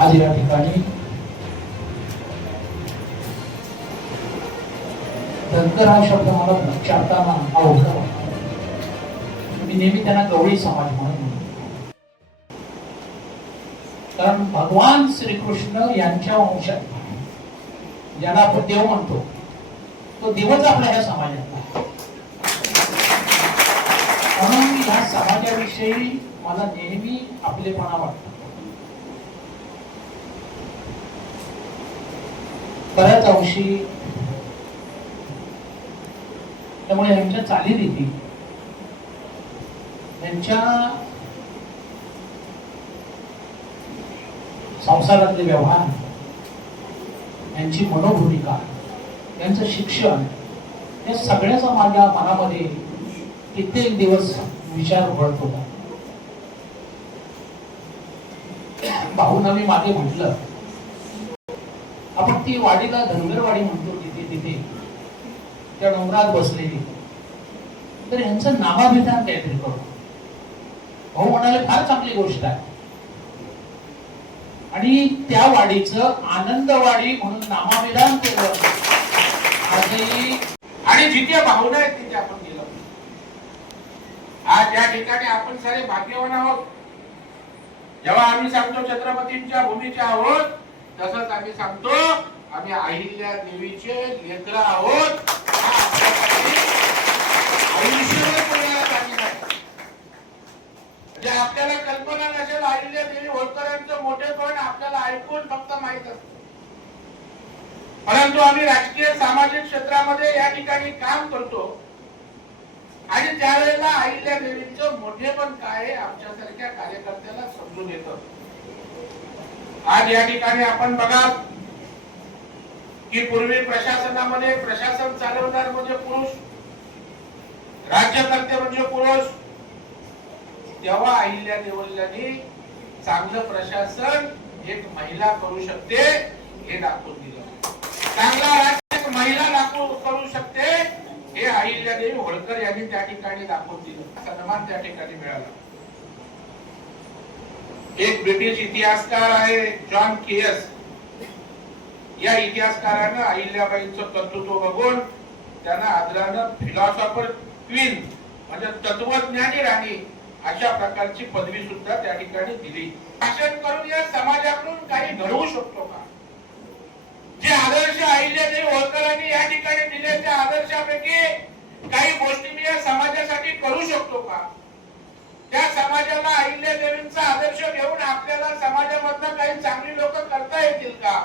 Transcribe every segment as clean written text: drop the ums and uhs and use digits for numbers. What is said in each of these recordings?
आज या ठिकाणी धनगर हा शब्द मला उच्चारताना अवघड वाटतो. मी नेहमी त्यांना गवळी समाज म्हणून, कारण भगवान श्रीकृष्ण यांच्या वंशात ज्याला आपण देव म्हणतो तो देवच आपल्या ह्या समाजातला. म्हणून ह्या समाजाविषयी मला नेहमी आपलेपणा वाटतो. बऱ्याच अंशी त्यामुळे यांच्या चालीरीती, यांच्या संसारातले व्यवहार, यांची मनोभूमिका, यांचं शिक्षण, या सगळ्याचा माझ्या मनामध्ये कित्येक दिवस विचार घडत होता. भाऊंना मी मागे म्हटलं, आपण ती वाडीला धनगरवाडी म्हणतो, तिथे त्या डोंगरात बसलेली, तर यांचं नामाभिधान काहीतरी करू. भाऊ म्हणाले फार चांगली गोष्ट आहे, आणि त्या वाडीचं आनंदवाडी म्हणून नामाभिधान केलं. आणि जिथे भावना आहेत तिथे आपण गेलो. आज या ठिकाणी आपण सारे भाग्यवान आहोत. जेव्हा आम्ही सांगतो छत्रपतींच्या भूमीचे आहोत, तसंच आम्ही सांगतो आम्ही अहिल्या देवीचे लेकर आहोत. म्हणजे आपल्याला कल्पना नसेल अहिल्या देवी होळकरांचं मोठेपण आपल्याला ऐकून फक्त माहित असतं, परंतु आम्ही राजकीय सामाजिक क्षेत्रामध्ये या ठिकाणी काम करतो आणि त्यावेळेला अहिल्या देवीचं मोठेपण काय आमच्यासारख्या कार्यकर्त्याला समजून येतं. आज या ठिकाणी आपण बघा की पूर्वी प्रशासनामध्ये प्रशासन चालवणार म्हणजे पुरुष, राज्यकर्ते म्हणजे पुरुष. तेव्हा अहिल्या देवल्यांनी चांगलं प्रशासन एक महिला करू शकते हे दाखवून दिलं. चांगला राज्य महिला करू शकते हे अहिल्यादेवी होळकर यांनी त्या ठिकाणी दाखवून दिलं. सन्मान त्या ठिकाणी मिळाला. एक ब्रिटिश इतिहासकार आहे जॉन केयस. या इतिहासकारानं अहिल्याबाईंचं कर्तृत्व बघून त्यांना आदरानं फिलॉसॉफर क्वीन म्हणजे तत्वज्ञानी राणी अशा प्रकारची पदवी सुद्धा त्या ठिकाणी दिली. भाषण करून या समाजाकडून काही घडवू शकतो का? जे आदर्श अहिल्यादेवी होळकरांनी या ठिकाणी दिले त्या आदर्शापैकी काही गोष्टी मी या समाजासाठी करू शकतो का? त्या समाजाला अहिल्यादेवींचा आदर्श घेऊन आपल्याला समाजामधनं काही चांगली लोक करता येतील का?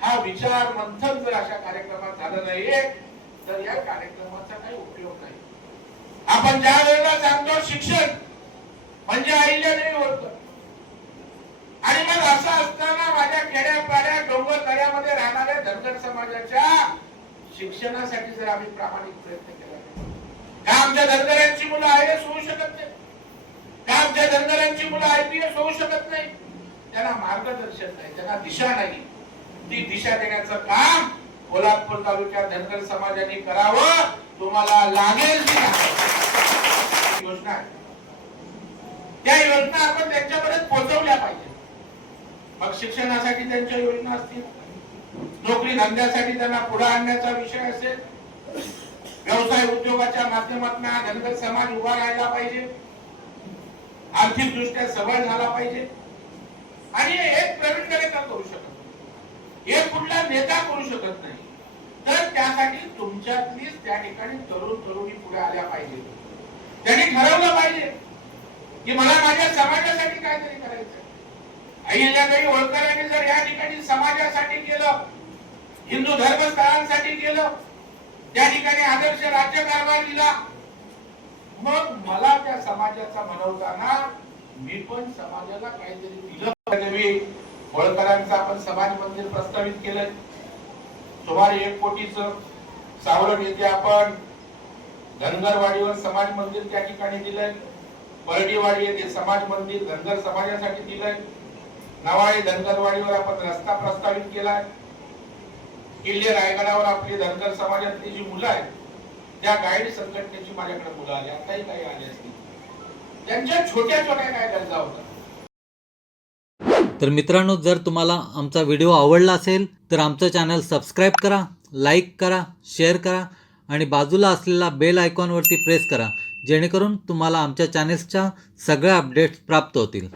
हा विचार मंथन जर अशा कार्यक्रमात झालं नाहीये तर या कार्यक्रमाचा काही उपयोग नाही. आपण ज्या वेळेला सांगतो शिक्षण म्हणजे अहिल्यादेवी होळकर, आणि मग असं असताना माझ्या खेड्यापाड्या डोंगर दऱ्यामध्ये राहणाऱ्या धनगर समाजाच्या शिक्षणासाठी जर आम्ही प्रामाणिक प्रयत्न केला का आमच्या धनगरांची मुलं IAS होऊ शकत नाही? का आमच्या धनगरांची मुलं IPS होऊ शकत नाही? त्यांना मार्गदर्शन नाही, त्यांना दिशा नाही. ती दिशा देण्याचं काम कोल्हापूर तालुक्यात धनगर समाजाने करावं. तुम्हाला लागेल ती योजना, त्या योजना आपण त्यांच्यापर्यंत पोहोचवल्या पाहिजे. मग शिक्षणासाठी त्यांच्या योजना असतील, नोकरी धंद्यासाठी त्यांना पुढे आणण्याचा विषय असेल, व्यवसाय उद्योगाच्या माध्यमातून धनगर समाज उभा राहायला पाहिजे, आर्थिक दृष्ट्या सबळ झाला पाहिजे. आणि एक प्रवीण कार्यक्रम करू शकत नाही, एक कुठला नेता करू शकत नाही. तर त्यासाठी तुमच्यातलीच त्या ठिकाणी तरुण तरुणी पुढे आल्या पाहिजे. त्यांनी ठरवलं पाहिजे की मला माझ्या समाजासाठी काहीतरी करायचं. अहिल्यादेवी होळकरांनी जर या ठिकाणी समाजासाठी केलं, हिंदू धर्मस्थळांसाठी केलं, त्या ठिकाणी आदर्श राज्यकारभार दिला, मग मला त्या समाजाचा मनवताना मी पण समाजाला काहीतरी दिलं. देवी होळकरांचं आपण समाज मंदिर प्रस्तावित केलंय. सुमारे 1 कोटीचं सावरण येथे आपण धनगरवाडीवर समाज मंदिर त्या ठिकाणी दिलंय. परडीवाडी येथे समाज मंदिर धनगर समाजासाठी दिलंय. नवाळी धनगरवाडीवर आपण रस्ता प्रस्तावित केलाय. किल्ले रायगडावर आपली धनगर समाजातली जी मुलं आहेत त्या गाईड संघटनेची माझ्याकडे मुलं आली, आताही काही आले असतील. त्यांच्या छोट्या छोट्या काय गरजा होत्या तर मित्रांनो, जर तुम्हाला आमचा व्हिडिओ आवडला असेल तर आमचं चॅनल सबस्क्राईब करा, लाईक करा, शेअर करा आणि बाजूला असलेला बेल आयकॉनवरती प्रेस करा, जेणेकरून तुम्हाला आमच्या चॅनेल्सच्या सगळ्या अपडेट्स प्राप्त होतील.